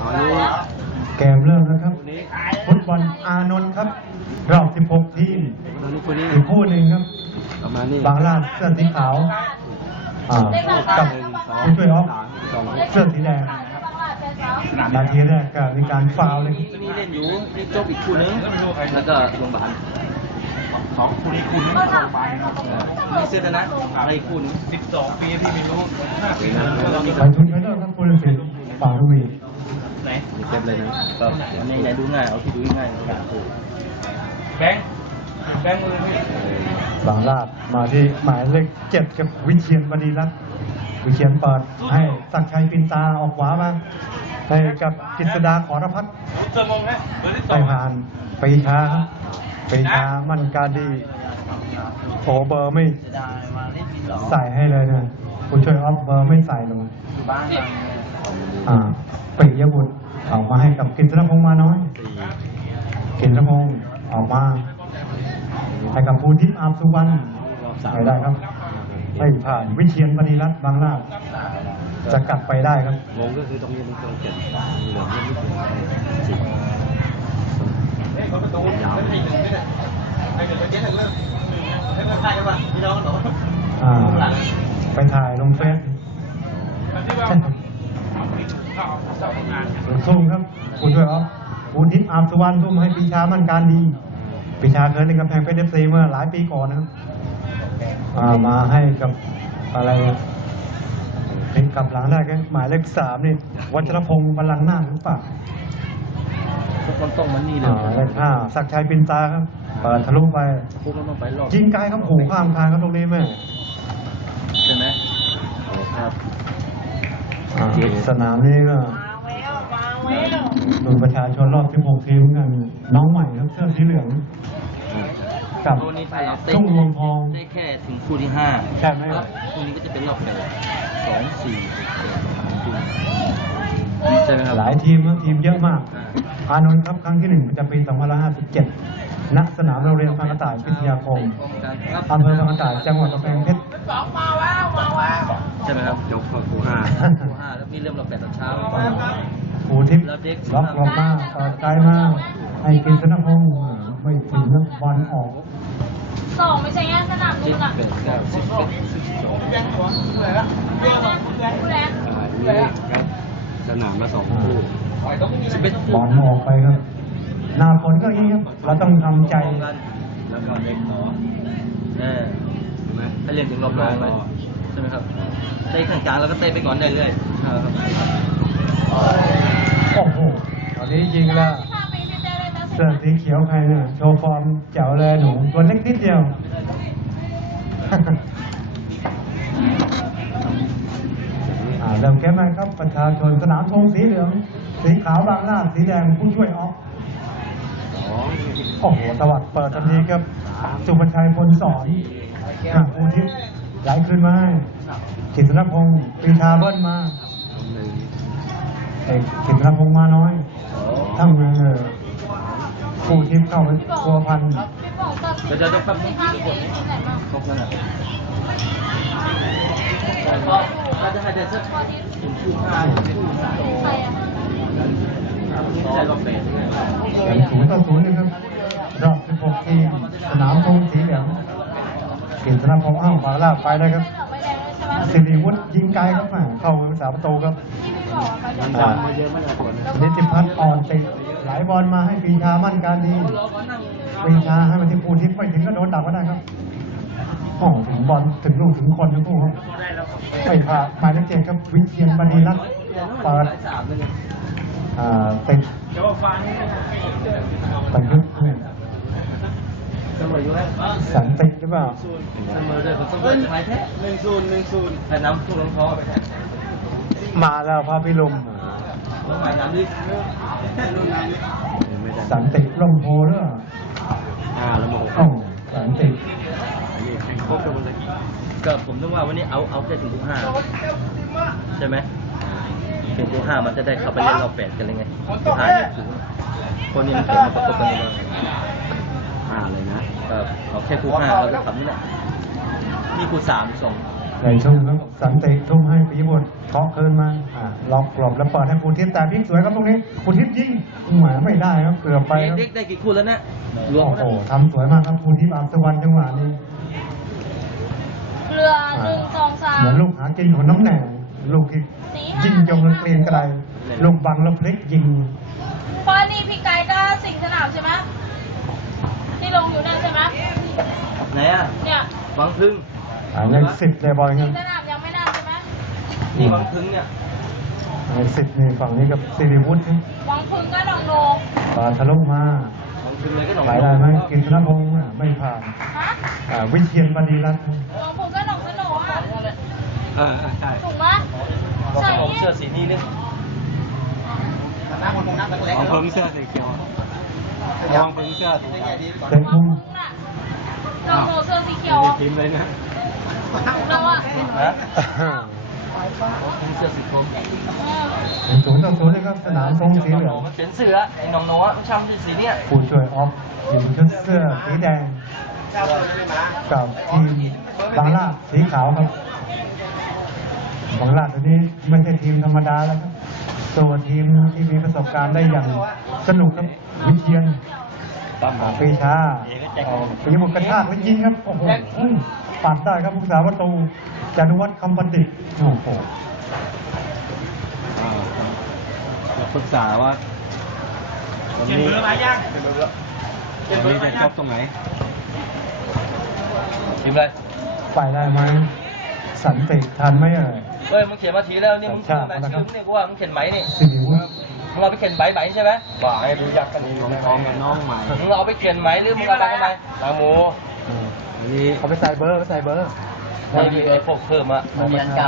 ตอนนี้เกมเริ่มแล้วครับ ฟุตบอลอานนท์ครับ รอบ 16 ทีมตอนนี้คนนี้อีกคู่หนึ่งครับ ประมาณนี้บางลาดเสื้อสีขาวอ่ากับหนึ่งสองผู้ช่วยออฟสามสองเสื้อสีแดงนาทีแรกก็มีการฟาวล์เลยนี่เล่นอยู่นี่จบอีกคู่นึงแล้วก็โรงพยาบาลสองคู่นี้คู่นี้ไปนะครับมีเสื้อนะอะไรอีกคู่นึงสิบสองปีพี่ไม่รู้ห้าปีนะไปทุนไปเริ่มครับผู้ตัดสินป่ารุวีไหนมีเต็มเลยนะก็อันนี้ไหนดูง่ายเอาที่ดูง่ายๆการคู่แบงค์แบงค์มือพี่บางลาดมาที่หมายเลขเจ็ดกับวิเชียนบดีรัตน์วิเชียนเปิดให้สักดิ์ชัยปินตาออกขวามาให้กับกิษดาขอรพัฒน์เจอมงไหมเบอร์ที่สอไปงผ่านปรีชาครับปรีชามันการดีโอเบอร์ไม่จะได้มาเล่นที่สองใส่ให้เลยนะผู้ช่วยออฟเบอร์ไม่ใส่ลงมาอยู่บ้านเราอ่าปริยบุตร ออกมาให้กับกินทรพงษ์มาน้อยกินทรพงษ์ออกมาให้กับภูทิพย์อาบสุวรรณไม่ได้ครับไม่ผ่านวิเชียนบดีรัตน์บางลาดจะกลับไปได้ครับวงก็คือตรงนี้มันตรงเจ็ดเหลืองนิดเดียวสิบยาวอ่าไปถ่ายลงเฟซ ที่ว่าเข้าเข้างานซุ่มครับผู้ช่วยออฟภูทิพย์อาบสุวรรณซุ่มให้ปีชามั่นการดีปีชาเคยเล่นกับแพงเพชรเอฟซีเมื่อหลายปีก่อนนะครับอ่ามาให้กับอะไรอะเห็นกลับหลังได้ก็หมายเลขสามนี่วัชรพงศ์บรรลังก์นาถหรือเปล่าทุกคนต้องมันนี่เลอ่ายเลขห้าศักดิ์ชัยปินตาครับเปิดทะลุไปพวกมันต้องไปรอบ ยิงไกลครับผูข้ามคานครับตรงนี้แม่ ใช่ไหมครับ อ่า สนามนี้ก็ดูประชาชนรอบ 16 ทีมเหมือนกัน น้องใหม่ครับเสื้อสีเหลืองกับตัวนี้ถ้าเราเต้ทุ่งรวงทอง ได้แค่ถึงคู่ที่ห้าใช่ไหมครับ คู่นี้ก็จะเป็นรอบแปดสองสี่ใช่ไหมครับหลายทีมครับทีมเยอะมากอ่าอานนท์ครับครั้งที่หนึ่งประจำปี2557ณสนามโรงเรียนพังกระต่ายพิทยาคมครับอำเภอพังกระต่ายจังหวัดกำแพงเพชรใช่ไหมครับยกเข้าคู่ห้า คู่ห้าแล้วมีเริ่มรอบแปดตอนเช้าภูทิพย์ล็อกลงมาเปิดไกลมาให้กินธนพงศ์ไม่ถึงนักบอลออกสองไม่ใช่แค่สนามสินู้บนอะแปดเก้าสิบเอ็ดสิบสองผู้แรงอ่านี่ครับสนามละสองคู่สิบเอ็ดบอลออกไปครับหน้าฝนก็อย่างนี้ครับเราต้องทำใจกันแล้วก็เล็กต่อเออใช่ไหมถ้าเรียนถึงรอบรองเลยใช่ไหมครับ เตะข้างกลางแล้วก็เตะไปก่อนได้เรื่อยครับโอ้โหตอนนี้ยิงแล้วถ้าไม่ได้เลยนะเสื้อสีเขียวใครเนี่ยโชว์ฟอร์มแจ๋วเลยหนูตัวเล็กนิดเดียวอ่าเริ่มเกมใหม่ครับประชาชนสนามธงสีเหลือง สีขาวบางลาดสีแดงผู้ช่วยออฟสองโอ้โหตวัดเปิดทันทีครับ สุภชัยพลสอนหาภูทิพย์ไหลคืนมาให้ กิตนพงศ์ปรีชาเบิ้ลมาหนึ่งเอกกิตนพงศ์มาน้อยทั้งเออภูทิพย์เข้าไปตัวพันพี่บอกตัดสินเดี๋ยวจะจะแป๊บนึงห้าปีที่ไหนบ้างครบแล้วนะแล้วก็ถ้าจะให้เดินสักถึงคู่ห้าคู่สามใครอะใจรอบแปดเป็นศูนย์ต่อศูนย์นะครับรอบ16ทีมสนามธงสีเหลืองกิตนพงศ์อ้าวขวาลากไปได้ครับ สิริวุฒิยิงไกลครับแหม่เข้าสามประตูครับที่พี่บอกอะใบแดงดังมาเยอะมากกว่านะนิติพัฒน์อ่อนติดไหลบอลมาให้ปรีชามั่นการดีปรีชาให้มาที่ภูทิพย์ไม่ถึงก็โดนดับก็ได้ครับโอ้ถึงบอลถึงลูกถึงคนทั้งคู่ครับไม่พลาดหมายเลขเจ็ดครับวิเชียนบดีรัตน์เปิดสามเลยอ่าติด เดี๋ยวว่าฟันบันทึก เสมออยู่แล้วสันติหรือเปล่าเสมอเลยผมต้องเล่นจะไหมแท้หนึ่งศูนย์หนึ่งศูนย์แต่น้ำทุ่งน้ำท้อไปแท้มาแล้วพระพิลุมต้องหมายน้ำดิรุ่นนั้นไม่ได้สันติร่มโพหรือเปล่าห้าแล้วมาหกโอ้สันติอันนี้ครบกันหมดเลยก็ผมต้องว่าวันนี้เอาเอาแค่ถึงคู่ห้าใช่ไหมถึงคู่ห้ามันจะได้เข้าไปเล่นรอบแปดกันเลยไงคู่ห้าเนี่ยถึงคนนี้มันเกิดมาประกบกันเลยห้าเลยนะก็ เอาแค่คู่ห้าเราจะทำนี่แหละนี่คู่สามสองในทุ่มครับสันติทุ่มให้ปีบุตรเคาะคืนมาอ่าล็อกหลบแล้วเปิดให้ปูทิพย์แต่พลิกสวยครับตรงนี้ปูทิพย์ยิงแหมไม่ได้ครับเกือบไปครับเด็กได้กี่คู่แล้วนะรวมโอ้แล้วโหนะทำสวยมากครับปูทิพย์อับสวรรค์จังหวะนี้เรือหนึ่งสองสามเหมือนลูกหากินของน้องแหน่ลูกที่ยิงจงเกลียนกระไดลูกบังแล้วพลิกยิง เพราะนี่พี่ไก่ก็สิงสนามใช่ไหมที่ลงอยู่ นั่นใช่ไหมไหนอะเนี่ยวังพึ่งอ่าเลขสิบเลยบอยคสิรับงสนามยังไม่นั่นใช่ไหมนี่วังพึ่งเนี่ยเลขสิบนี่ฝั่งนี้กับสิริวุฒิครับวังพึงก็หนองโนปาทะลุมา วังพึ่งเลยก็หนองขายได้ไหมกินธนพงศ์อะไม่ผ่านฮะอ่าวิเชียนบดีรัตน์วังพึงก็หนองสโหนอะเออเออใช่ถูกไหมวังใช่พึ่งเสื้อสีนี้นึงของเพิ่งเสื้อสีเขียว ของเพิ่งเสื้อสีขาวเด็กมุมน่ะหนองโนเสื้อสีเขียวไม่อะทีมเลยนะถูกแล้วอะฮะพึ่งเสื้อสีทองอืมศูนย์ต่อศูนย์เลยครับสนามทรงสีเหลืองมันเป็นเสือไอ้หนองโนอะมันช่ำที่สีเนี่ยผู้ช่วยออฟอยู่ชุดเสื้อสีแดงกับทีมบางลาดสีขาวครับบางลาดตัวนี้ไม่ใช่ทีมธรรมดาแล้วครับตัวทีมที่มีประสบการณ์ได้อย่างสนุกครับ วิเชียนตั้มอ่าปีชาเอาปีหมดกระชากแล้วยิงครับ โอ้โหอืมปัดได้ครับผู้สาประตูจานุวัฒน์คำปันติโอ้โหอ่าปรึกษาว่าวันเขียนนี้เบอร์มายังวันนี้จะจบตรงไหนทีมอะไรไปได้ไหมสันติทันไหมเอ่ยเอ้ยมึงเขียนมาทีแล้วนี่มึงใช่เขียนมาชื่อมึงเนี่ยกูว่ามึงเขียนไหมนี่สิริวุฒิ มึงเอาไปเขียนไหมไหมใช่ไหมบ่าให้รู้จักกันนี่ลงท้องกับน้องใหม่มึงเอาไปเขียนไหมหรือมึงเอาไปทำไมลาหมูอืมวันนี้เขาไปใส่เบอร์ไปใส่เบอร์ไม่มีไอ้พวกเพิ่มอะ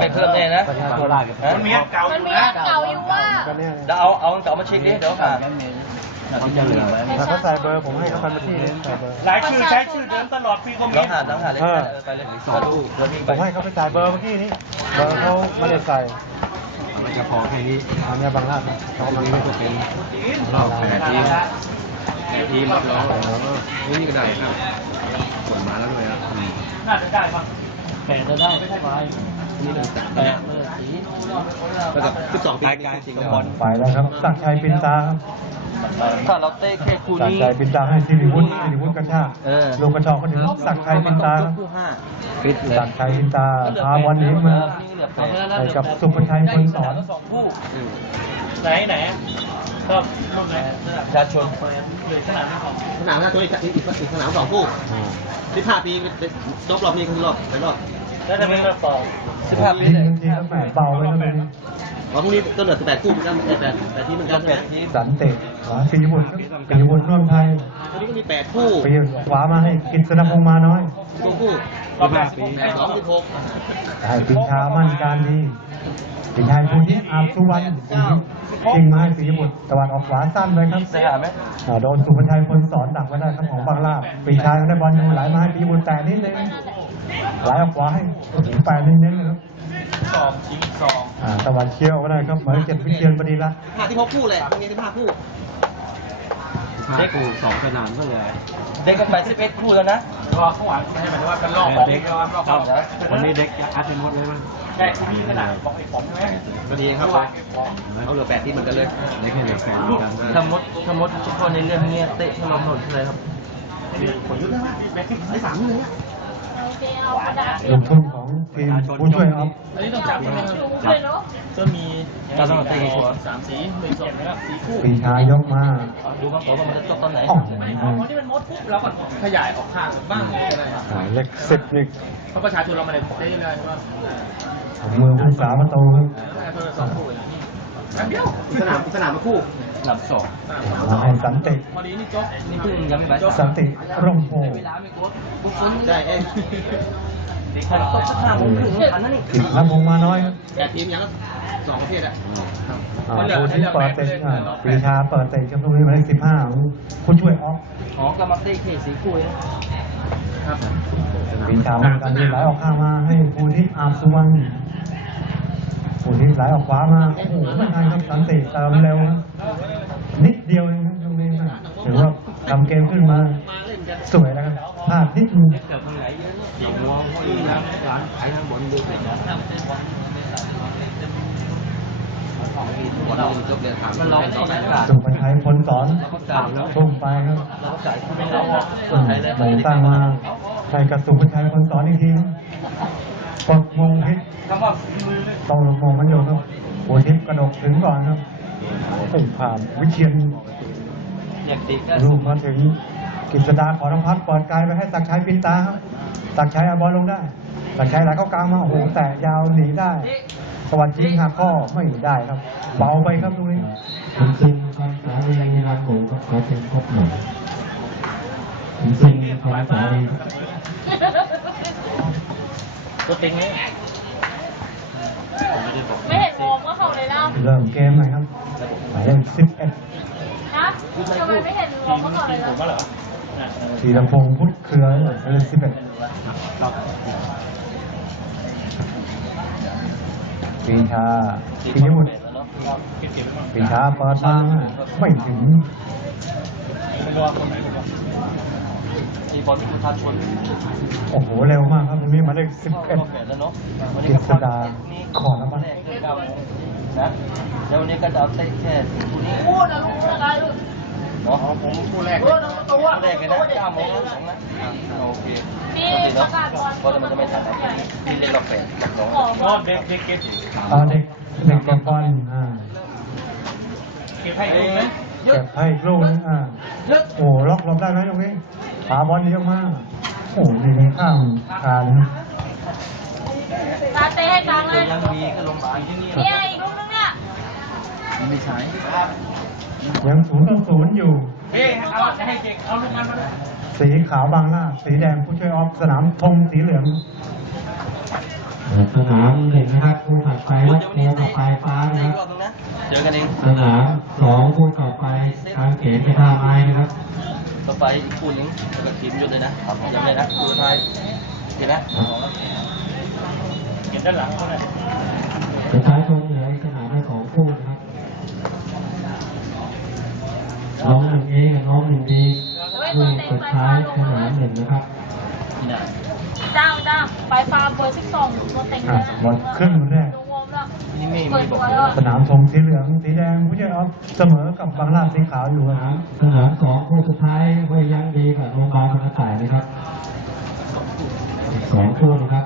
ไม่เพิ่มแน่นะประชาชโคนราชกับมันมีอันเก่าอมันยู่มีนะอันเก่าอยู่ว่าก็เนี่ยเดี๋ยวเอาเอาอันเก่ามาเช็คดิเดี๋ยวหาเขาจะเหลือถ้าเขาใส่เบอร์ผมให้เขาไปมาที่ใส่เบอร์หลายชื่อใช้ชื่อเดิมตลอดปีคอมมิเดี๋ยววหาเดี๋ยวหาเลยเออไปเลยสองลูกเดี๋ยววิ่งผไปมให้เขาไปใส่เบอร์เมื่อกี้นี้เบอร์เขาไม่ได้ใส่ มันจะพอแค่นี้อันเนี้ยบางลาดนะเขาตรงมานี้ก็จะเป็นรอบแปดทีมแปดทีมรับรองนี่ก็ได้ครับกดมาแล้วด้วยครับน่าจะได้ปะแปดจะได้ไม่ใช่ไหมนี่ต้องจัดแปดเมื่อสีแล้วกับสิบสองปีจริงๆบอลไปแล้วครับสักชัยปินตาครับ ถ้าเราเตะแค่คู่สักนี้ชัยปินตาให้สิริวุฒิสิริวุฒิกระชากเออ ลูกกระชอกก็ถึงสักชัยปินตาครับคู่ห้าฟิตเลยสักชัยปินตาพาบอลหนี้มาให้กับสุภชัยพลสอนสองคู่ไหนไหนชอบรุ่นไหนประชาชนหรือสนามของสนามหน้าตัวอีกอีกอีกสนามสองคู่ที่ห้าปีจบรอบนี้คือรอบเป็นรอบแล้วจะเป็นรอบสองสิบห้าปียิงเลยทันทีก็แหมเบาไว้แล้วตรง นี้รอบพรุ่งนี้ก็เหลือสิบแปดคู่เหมือนกันแปดแปดทีเหมือนกันแปดทีมสันติขวาปีบุตรครับปีบุตรร่วมไทยตัวนี้ก็มีแปดคู่ปีขวามาให้กิษณพงษ์มาน้อยคู่คู่รอบแรกสองสิบหกให้ปิชามั่นการดีปิชายภูทิอาบสุวรรณยิงมาให้ปีบุตรตะวันออกขวาสั้นเลยครับเสียหายไหมอ่าโดนสุภชัยพลสอนดักไว้ได้ครับของบางลาบปีชายได้บอลยังไหลมาให้ปีบุตรแต่นิดนึงไหลออกขวาให้แปดนิดนึงเลยครับ สองชิงสองอ่าตะวันเชี่ยวก็ได้ครับหมายเลขเจ็ดวิเชียนบดีรัตน์ห้าที่หกคู่เลยพรุ่งนี้สิบห้าคู่ห้าคู่สองสนามก็เลยเด็กก็ไปสิบเอ็ดคู่แล้วนะรอข้างหลังให้หมายถึงว่าเป็นรอบของเด็กรอบรอบครับวันนี้เด็กอัดเป็นหมดเลยมั้งใช่คุณมีขนาดของไอ้ผมใช่ไหมพอดีครับเอาเหลือแปดทีเหมือนกันเลยเด็กแค่เหลือแปดเหมือนกันสมมติสมมติเฉพาะในเรื่องเนี้ยเตะถล่มหล่นเลยครับได้สามเลยโอเคเอากระดาษ ลูกทุ่งของทีมผู้ช่วยออฟอันนี้ต้องจับใช่ไหมครับดูเลยเนาะจะมีสามสีหนึ่งสองนะครับสีคู่ปีชายกมาดูครับผมว่ามันจะจบตอนไหนโอ้โหพอที่มันมดปุ๊บเราก็ขยายออกข้างบ้างก็ได้ครับหมายเลขสิบนี่เพราะประชาชนเราไม่ได้ได้เลยใช่ไหมมือผู้สาประตูครับประชาชนสองคู่ เลยแป๊บเดียวสนามสนามคู่หลับสองมาให้สันติพอดีนี่จบนี่เพิ่งยังไม่ไปสันติร่มโพใช่เอ้เด็กคนตกสักห้าโมงครึ่งทันนะนี่กิษณพงษ์มาน้อยครับแปดทีมยังก็สองประเภทอะอ่าผู้ที่เปิดเตะอ่าปีชาเปิดเตะครับตรงนี้หมายเลขสิบห้าของผู้ช่วยออฟอ๋อกำลังเตะเขตสีคู่นะครับปีชามันกันดีไหลออกข้างมาให้ผู้ที่อาบสุวรรณ ผู้ที่ไหลออกขวามาโอ้โหไม่ทันครับสันติเติมเร็วนะนิดเดียวเองครับตรงนี้นะถือว่าทำเกมขึ้นมา สวยแล้วครับพลาดนิดนึงเกิดทางไหนเยอะเนี่ยที่ร้านร้านขายทั้งหมดดูเสร็จแล้ววันเราจบเรียนถามมันลองเข้าไปอากาศสุภชัยพลสอนเราก็จ่ายแล้วทุ่มไปครับเราก็จ่ายที่ไม่ได้เปิดใช้เลยไหลตั้งมาใส่กระสุภชัยพลสอนอีกทีนะ ปดมงพิษคำว่ามือเลยต้องลงมงมันอยู่ครับหัวทิพกระดกถึงก่อนครับโอ้ผ่านวิเชียนอยากตีก็ลูกมาถึงกิษดาขอน้ำพัดเปิดไกลไปให้ตักชัยปินตาครับตักชัยเอาบอลลงได้ ตักชัยไหลเข้ากลางมาโอ้โหแต่ยาวหนีได้ สวัสดีหักข้อไม่ได้ครับ เบาไปครับตรงนี้จริงๆความสามีร้านหมูก็ขอเป็นครบหน่อยจริงๆความสามี ตัวเต็งไหมไม่เห็นวอร์มก็เขาเลยนะเริ่มเกมใหม่ครับหมายเลขสิบเอ็ดนะทำไมไม่เห็นวอร์มก็เขาเลยนะธีรพงศ์พุทธเครือหมายเลขสิบเอ็ดปีชาปียบุตรปีชาเปิดมาไม่ถึงมี บอลที่คุณทัชชนโอ้โหเร็วมากครับตรงนี้หมายเลขสิบเอ็ดแปดแล้วเนาะกิษดาขอน้ำมันแรกเกินเก้าโมงนะแล้ววันนี้ก็จะเอาเตะแค่ถึงคู่นี้พูดนะลูกอะไรลูกเนาะผมคู่แรกพูดนะตัวคู่แรกเลยนะเก้าโมงแล้วสองนะโอเคมีประกาศบอลเพราะมันจะไม่ทันนะที่เล่นรอบแปดรอบสองขอรอบเด็กเด็กเก็บเอาเด็กเด็กเก็บบอลอ่าเก็บให้ดูไหมเก็บให้อีกลูกนึงอ่าโอ้ล็อกหลบได้ไหมตรงนี้ ปาบอลเยอะมาก โอ้ดีนี้ข้ามคานนะตาเต้ให้กลางเลแต่ยยังมีก็ลงมาที่นี่เนี่ยอีกลูกนึงเนี่ยไม่ใช่ยังศูนย์ต่อศูนย์อยู่เฮ้ยเอาให้เก่งเอาลูกมันมาเลยสีขาวบางหน้า สีแดงผู้ช่วยออฟสนามธงสีเหลืองสนามหนึ่งนะครับคู่ถัดไปวัดเทียต่อไปฟ้าในนะครรัอบบนึงนะเจอกันเองสนามสองคู่ต่อไปทางเขนไปท่าไม้นะครับ ต่อไปอีกคู่นึงแล้วก็ทีมยุดเลยนะยังไม่นะคู่สุดท้ายโอเคนะเห็นด้านหลังเขาเลยประชาชนเหลือสนามให้สองคู่นะครับน้องหนึ่งเอกับน้องหนึ่งดีคู่สุดท้ายสนามหนึ่งนะครับที่ไหนจ้างจ้างไปฟาร์มเบอร์สิบสองตัวเต็งเลยอะบอลครึ่งแรกดูวอร์มแล้ว นี่ไม่เปิไม่ดบอกตัวเลยแล้วสนามธงสีเหลืองสีแดงผู้ช่วยออฟเสมอกับบางหน้าสีขาวอยู่สคนารัมบสนามสองคู่สุดท้ายไว้ยังดีกับโรงพยาบาลบางกระต่ายนะครับสองคู่นะครับ